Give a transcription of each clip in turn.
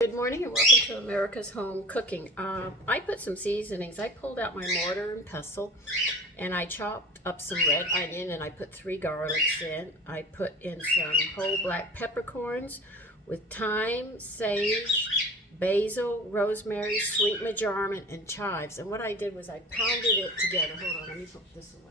Good morning and welcome to America's Home Cooking. I put some seasonings. I pulled out my mortar and pestle and I chopped up some red onion and I put 3 garlics in. I put in some whole black peppercorns with thyme, sage, basil, rosemary, sweet marjoram, and chives. And what I did was I pounded it together. Hold on, let me put this away.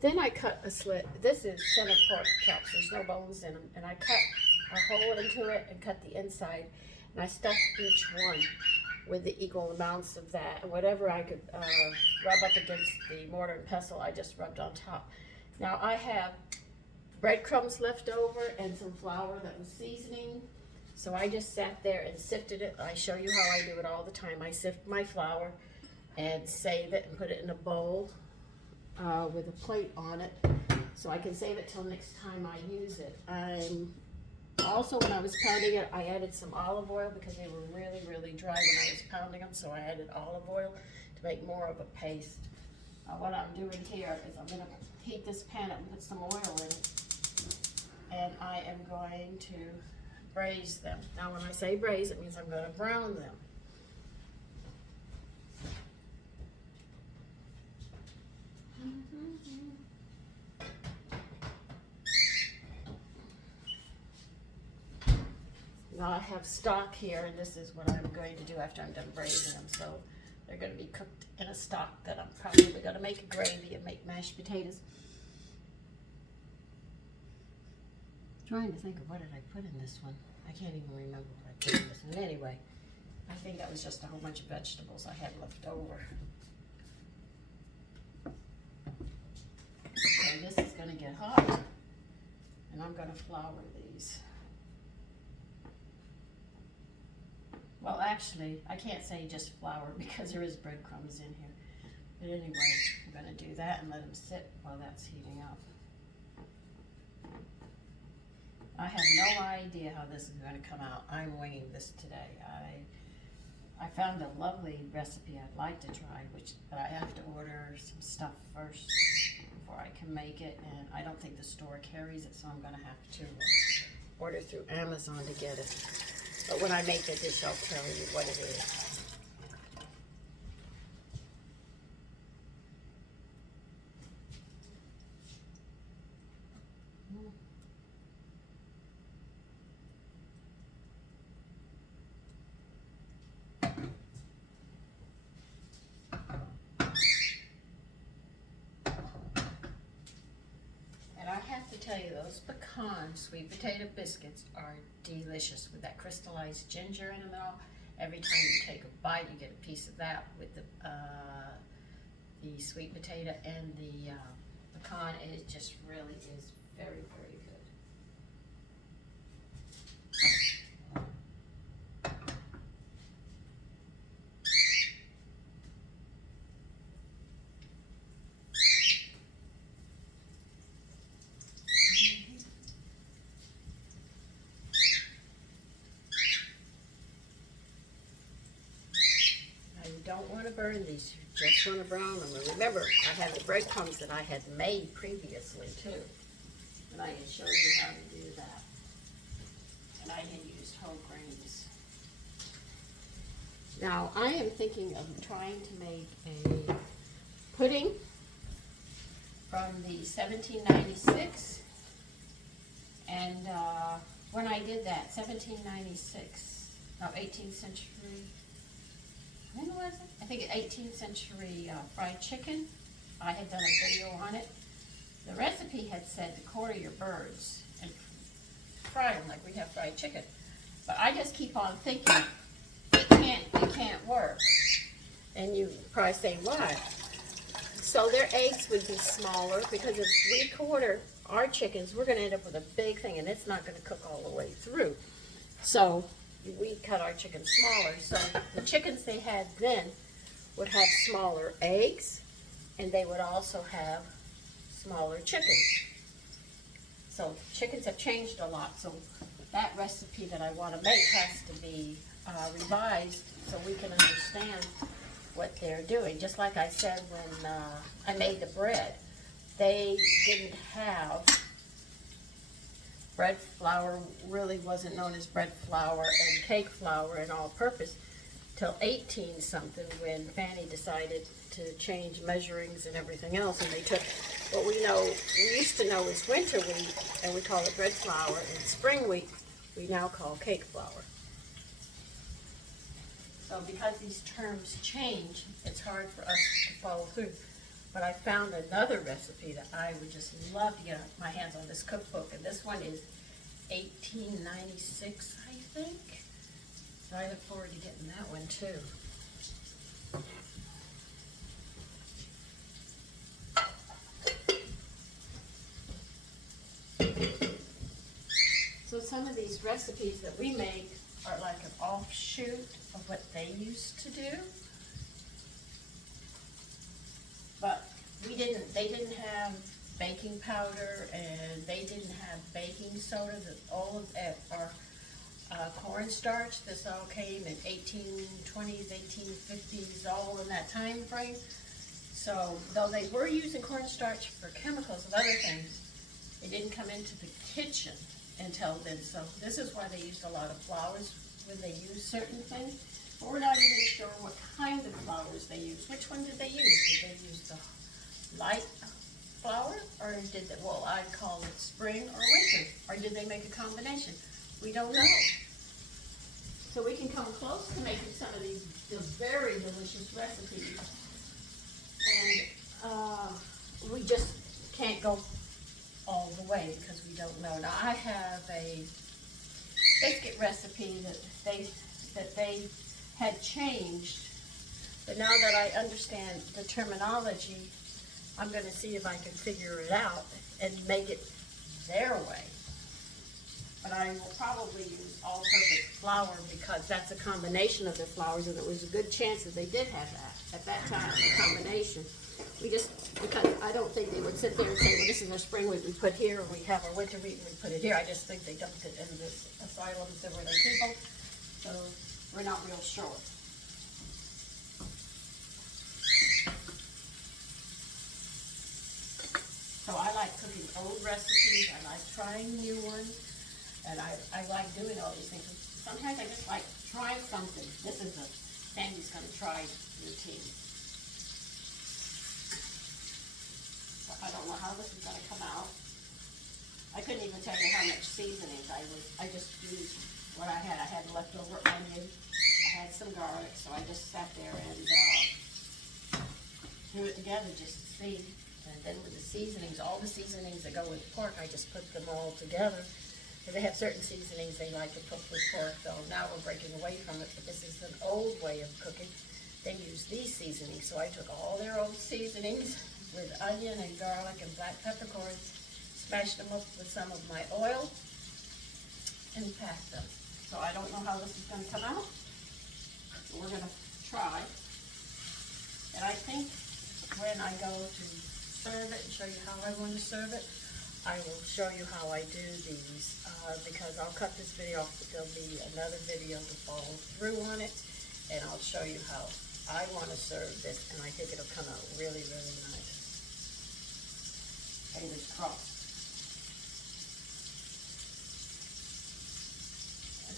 Then I cut a slit. This is center pork chops. There's no bones in them. And I cut a hole into it and cut the inside. And I stuffed each one with the equal amounts of that. And whatever I could rub up against the mortar and pestle, I just rubbed on top. Now I have breadcrumbs left over and some flour that was seasoning. So I just sat there and sifted it. I show you how I do it all the time. I sift my flour and save it and put it in a bowl. With a plate on it, so I can save it till next time I use it. Also, when I was pounding it, I added some olive oil because they were really dry when I was pounding them, so I added olive oil to make more of a paste. What I'm doing here is I'm going to heat this pan up and put some oil in it, and I am going to braise them. Now when I say braise, it means I'm going to brown them. Now I have stock here, and this is what I'm going to do after I'm done braising them. So they're going to be cooked in a stock that I'm probably going to make a gravy and make mashed potatoes. I'm trying to think of what did I put in this one. I can't even remember what I put in this one. Anyway, I think that was just a whole bunch of vegetables I had left over. So this is going to get hot, and I'm going to flour these. Well, actually, I can't say just flour because there is breadcrumbs in here. But anyway, I'm going to do that and let them sit while that's heating up. I have no idea how this is going to come out. I'm winging this today. I found a lovely recipe I'd like to try, but I have to order some stuff first before I can make it, and I don't think the store carries it, so I'm going to have to order through Amazon to get it. But when I make the dish, I'll tell you what it is. And I have to tell you, those pecan sweet potato biscuits are delicious with that crystallized ginger in them and all. Every time you take a bite, you get a piece of that with the sweet potato and the pecan. It just really is very good. Don't want to burn these, you just want to brown them. And remember, I have the breadcrumbs that I had made previously too, and I had showed you how to do that. And I had used whole grains. Now I am thinking of trying to make a pudding from the 1796, and when I did that, 1796, no, 18th century. When was it? I think 18th century fried chicken. I had done a video on it. The recipe had said to quarter your birds and fry them like we have fried chicken. But I just keep on thinking, it can't work. And you probably say, why? So their eggs would be smaller, because if we quarter our chickens, we're going to end up with a big thing, and it's not going to cook all the way through. So we cut our chickens smaller, so the chickens they had then would have smaller eggs, and they would also have smaller chickens. So chickens have changed a lot, so that recipe that I want to make has to be revised so we can understand what they're doing. Just like I said when I made the bread, they didn't have bread flour, really wasn't known as bread flour and cake flour and all-purpose till 18 something, when Fanny decided to change measurings and everything else, and they took what we used to know as winter wheat, and we call it bread flour, and spring wheat we now call cake flour. So because these terms change, it's hard for us to follow through. But I found another recipe that I would just love to get my hands on, this cookbook, and this one is 1896, I think. So I look forward to getting that one too. So some of these recipes that we make are like an offshoot of what they used to do. But they didn't have baking powder, and they didn't have baking soda. All of that are cornstarch. This all came in 1820s, 1850s, all in that time frame. So though they were using cornstarch for chemicals and other things, it didn't come into the kitchen until then. So this is why they used a lot of flours when they used certain things. But we're not even sure what kind of flours they used. Which one did they use? Did they use the light flour, or did they, well, I'd call it spring or winter, or did they make a combination? We don't know. So we can come close to making some of these very delicious recipes, and we just can't go all the way because we don't know. Now I have a biscuit recipe that they had changed, but now that I understand the terminology, I'm going to see if I can figure it out and make it their way. But I will probably use all-purpose flour because that's a combination of their flours, and it was a good chance that they did have that at that time, a combination. Because I don't think they would sit there and say, well, this is our spring wheat we put here, or we have our winter wheat and we put it here. I just think they dumped it in this asylums that were their people, so we're not real sure. So I like cooking old recipes, I like trying new ones, and I like doing all these things. Sometimes I just like trying something. This is a Sandy's going to try routine. So I don't know how this is going to come out. I couldn't even tell you how much seasonings I just used what I had. I had leftover onion, I had some garlic, so I just sat there and threw it together just to see. And then with the seasonings, all the seasonings that go with pork, I just put them all together. And they have certain seasonings they like to cook with pork, though now we're breaking away from it, but this is an old way of cooking. They use these seasonings, so I took all their old seasonings with onion and garlic and black peppercorns, smashed them up with some of my oil, and packed them. So I don't know how this is going to come out, but we're going to try. And I think when I go to serve it and show you how I want to serve it, I will show you how I do these because I'll cut this video off, but there'll be another video to follow through on it, and I'll show you how I want to serve this, and I think it'll come out really, really nice. Fingers crossed.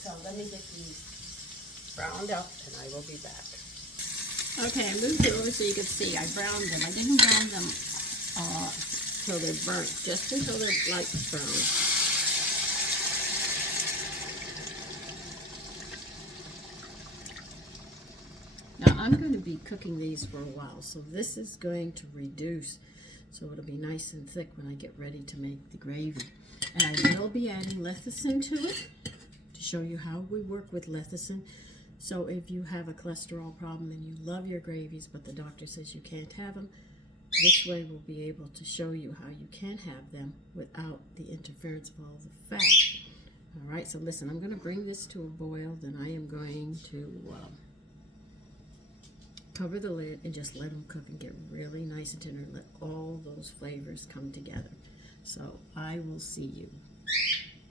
So let me get these browned up, and I will be back. Okay, I moved it over so you can see. I browned them. I didn't brown them until they're burnt, just until they're light brown. Now I'm going to be cooking these for a while, so this is going to reduce, so it'll be nice and thick when I get ready to make the gravy. And I will be adding lecithin to it to show you how we work with lecithin. So if you have a cholesterol problem and you love your gravies, but the doctor says you can't have them, this way we'll be able to show you how you can have them without the interference of all the fat. All right, so listen, I'm going to bring this to a boil, then I am going to cover the lid and just let them cook and get really nice and tender and let all those flavors come together. So I will see you.